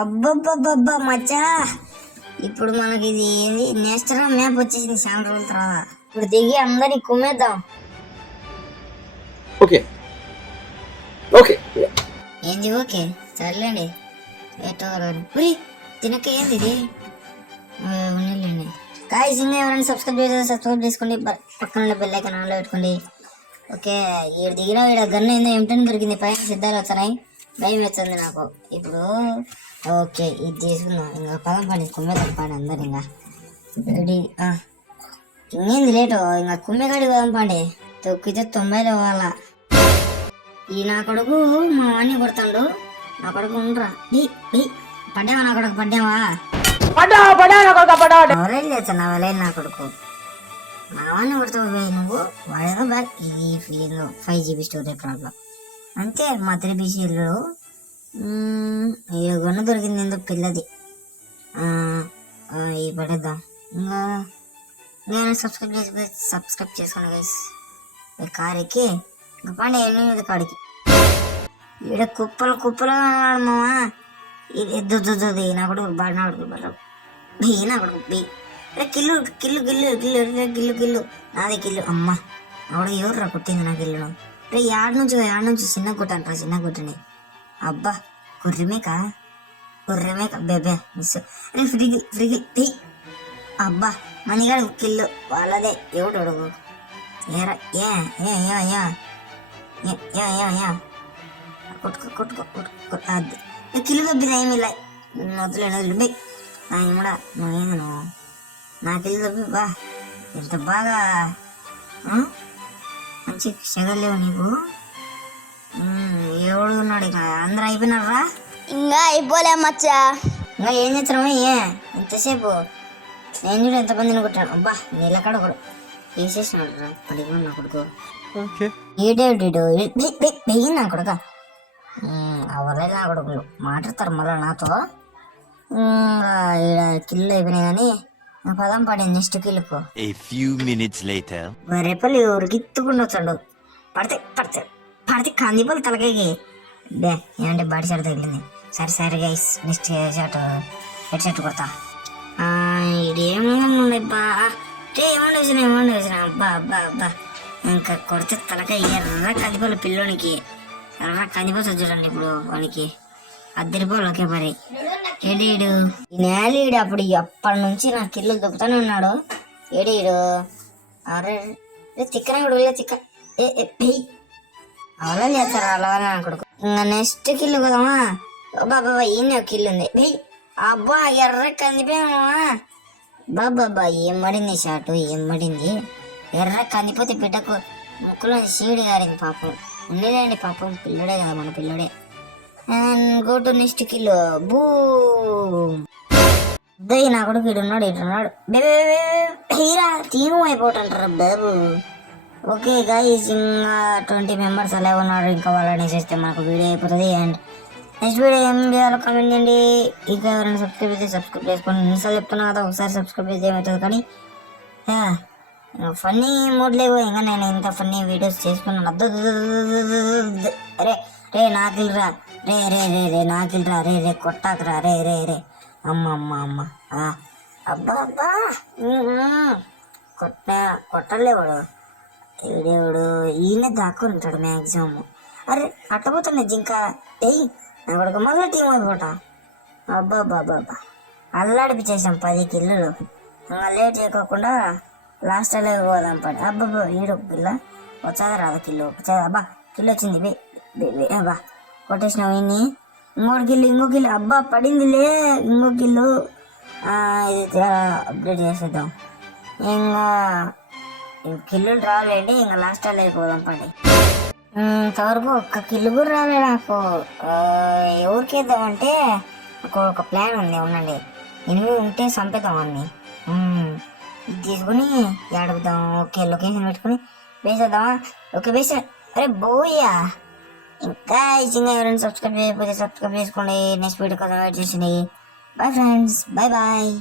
అబ్బబ్బబ్బబ్బా మచ్చా, ఇప్పుడు మనకి ఇది ఏంది నేస్టరా మ్యాప్ వచ్చేసింది చాలా రోజుల తర్వాత. ఇప్పుడు దిగి అందరిని కుమ్మేద్దాం. ఓకే ఓకే ఏంది ఓకే సర్లేండి. ఏటో తినక ఏంది ఇది ఉన్నిలేండి. గాయ్స్ ఇంకా ఎవరైనా సబ్స్క్రైబ్ చేస్తే సబ్స్క్రైబ్ చేసుకోండి, పక్కన బెల్ ఐకాన్ ఆన్లో పెట్టుకోండి. ఓకే ఈడు దిగిన ఈడ గన్ను ఏందో ఏమిటని దొరికింది, పైన సిద్ధాలు వచ్చాయి, భయం వచ్చింది నాకు. ఇప్పుడు ఓకే ఇది తీసుకుందాం, ఇంకా పదం పండి కుమ్మేదాం పండి అందరు. ఇంకా రెడీ ఇంకేంది లేటు, ఇంకా కుమ్మేకాడికి పదం పండి. తొక్కితే 90 అవ్వాలా. ఈ నా కొడుకు మా వాడిని కొడతాడు. నా కొడుకు ఉండరా పడ్డావా, నా కొడుకు పడ్డావా, ఎవరైనా లేచా వాళ్ళే నా కొడుకు. మా వాడిని కొడతావు నువ్వు, వాడేదో బ్యాగ్. ఇది ఫీలింగ్ 5GB స్టోరేజ్ ప్రాబ్లం అంతే. మా 3BCలో గొన్న దొరికింది ఎందుకు పిల్లది. ఇవి పడేద్దాం. ఇంకా నేను సబ్స్క్రైబ్ చేసుకోండి గైస్. కార్ ఎక్కి ఇంకా పండి ఎన్ని కాడికి ఈడ కుప్పలు మావా. ఇది దుద్దుది నా కొడుకు బాగా నా కొడుకు నా కొడుకు కిల్లు కిల్లు గిల్లు గిల్లు గిల్లు గిల్లు నాదే కిల్లు. అమ్మ ఆవిడ ఎవర్రా కొట్టింది నా గిల్లును. యాడ్ నుంచి చిన్న కొట్టాను చిన్న కొట్టని. అబ్బా కుర్రమేక బేబే మిస్. ఫ్రిగి అబ్బా మణిగాడు కిల్లు వాళ్ళదే. ఎవడు అడుగు ఏరా కొట్టుకో అది కిల్లు దొబ్బింది. ఏమి ఇలా వదిలేను బే ఆయన కూడా నువ్వేంది నువ్వు నా కిల్లు దొబ్బి. బా ఎంత బాగా మంచి సెగలేవు నీకు. ఎవడు ఉన్నాడు ఇక అందరూ అయిపోయినారా? ఇంకా అయిపోలే మచ్చా. ఇంకా ఏం చేస్తున్నావు ఇంతసేపు? నేను చూడు ఎంతమందిని కొట్టాను. అబ్బా నీళ్ళకాడ కూడా వేసేసినాడు పడిపోయి నా కొడుకు. ఏడేడు వెయ్యి నా కొడుక. అవలే నా కొడుకులు మాట్లాడతారు మళ్ళీ నాతో. కిల్లు అయిపోయినాయి కానీ పదం పడింది నెక్స్ట్ కిల్లుకు. రేపల్లి ఊరికి ఎత్తుకుండా వచ్చాడు. పడితే కందిపల్లి తలకాయకి బే ఏమంటే బాడీ షాట్ తగిలింది. సరే గైస్ నెక్స్ట్ హెడ్ షర్ట్ కొడతా. ఇదేమో బా ఏమండి వేసిన అబ్బా ఇంకా కొడితే తలకాయ ఎర్ర కందిపల్లి పిల్లోనికి ఎర్ర కందిపోతుంది చూడండి. ఇప్పుడు వానికి అద్దరిపోలు ఒకే మరి. ఏడీడు ఈ నేలీడు అప్పటి నుంచి నా కిల్లు దొక్కుతానే ఉన్నాడు. ఏడీడు అరే తిక్కన కూడా తిక్క అలా చేస్తారు అలా కొడుకు. ఇంకా నెక్స్ట్ కిల్లు కదమ్మా. బాబా ఈయన కిల్లు ఉంది. అబ్బా ఎర్ర కందిపోయామా. బాబా ఏం పడింది షాటు, ఏం పడింది. ఎర్ర కందిపోతే బిడ్డకు ముక్కులో సీడి గారింది పాపం. ఉండేదండి పాపం, పిల్లడే కదా మన పిల్లడే. Go to next kill. బూ నా కొడుకు ఇటున్నాడు హీరా తీను అయిపోతుంటారా బాబు. ఓకే గైస్ ఇంకా 20 మెంబర్స్ అలా ఉన్నారు. ఇంకా వాళ్ళని చేస్తే మనకు వీడియో అయిపోతుంది. అండ్ నెక్స్ట్ వీడియో ఏం చేయాలో కామెంట్ చేయండి. ఇంకా ఎవరైనా సబ్స్క్రైబ్ చేసుకోండి. ఎన్నిసార్లు చెప్తున్నా కదా, ఒకసారి సబ్స్క్రైబ్ చేస్తే ఏమవుతుంది. కానీ ఫన్నీ మూడ్ లేవు. ఇంకా నేను ఇంత ఫన్నీ వీడియోస్ చేసుకున్నాను. రే నాకిల్రా రే నాకిల్రా రే కొట్టాకరా రే అమ్మ అబ్బా కొట్టలేవాడు. ఏడేవాడు ఈయన దాక్కుని ఉంటాడు మ్యాక్సిమం. అరే అట్టపోతున్నా జింక నా కొడుకు మళ్ళీ టీం అయిపోట. అబ్బా అల్లాడిపించేసాం 10 కిల్లులు. ఇంకా లేట్ చేయకోకుండా లాస్ట్ అలా పోదాం పడి. అబ్బా ఈడు పిల్ల వచ్చాదా రాదా కిల్లు వచ్చాదా. అబ్బా కిల్లు వచ్చింది అబ్బా కొట్టేసినావు ఇన్ని. ఇంకో కిల్లు అబ్బా పడిందిలే. ఇంకో కిల్లు ఇది అప్డేట్ చేసేద్దాం. ఇంకా కిల్లులు రాలేండి. ఇంకా లాస్ట్ అలా అయిపోదాం పడి. ఇంతవరకు ఒక్క కిల్లు కూడా రాలే నాకు. ఎవరికి వేద్దామంటే ఒక ప్లాన్ ఉంది. ఉండండి 8 ఉంటే చంపేద్దాం అన్ని. ఇది తీసుకుని ఏడుపుదాం. ఓకే లొకేషన్ పెట్టుకుని వేసేద్దామా. ఓకే వేసా. అరే బోయ్యా ఇంకా ఎవరైనా సబ్స్క్రైబ్ చేయకపోతే సబ్స్క్రైబ్ చేసుకోండి. నెక్స్ట్ వీడియో కోసం వెయిట్ చేసింది. Bye friends, bye.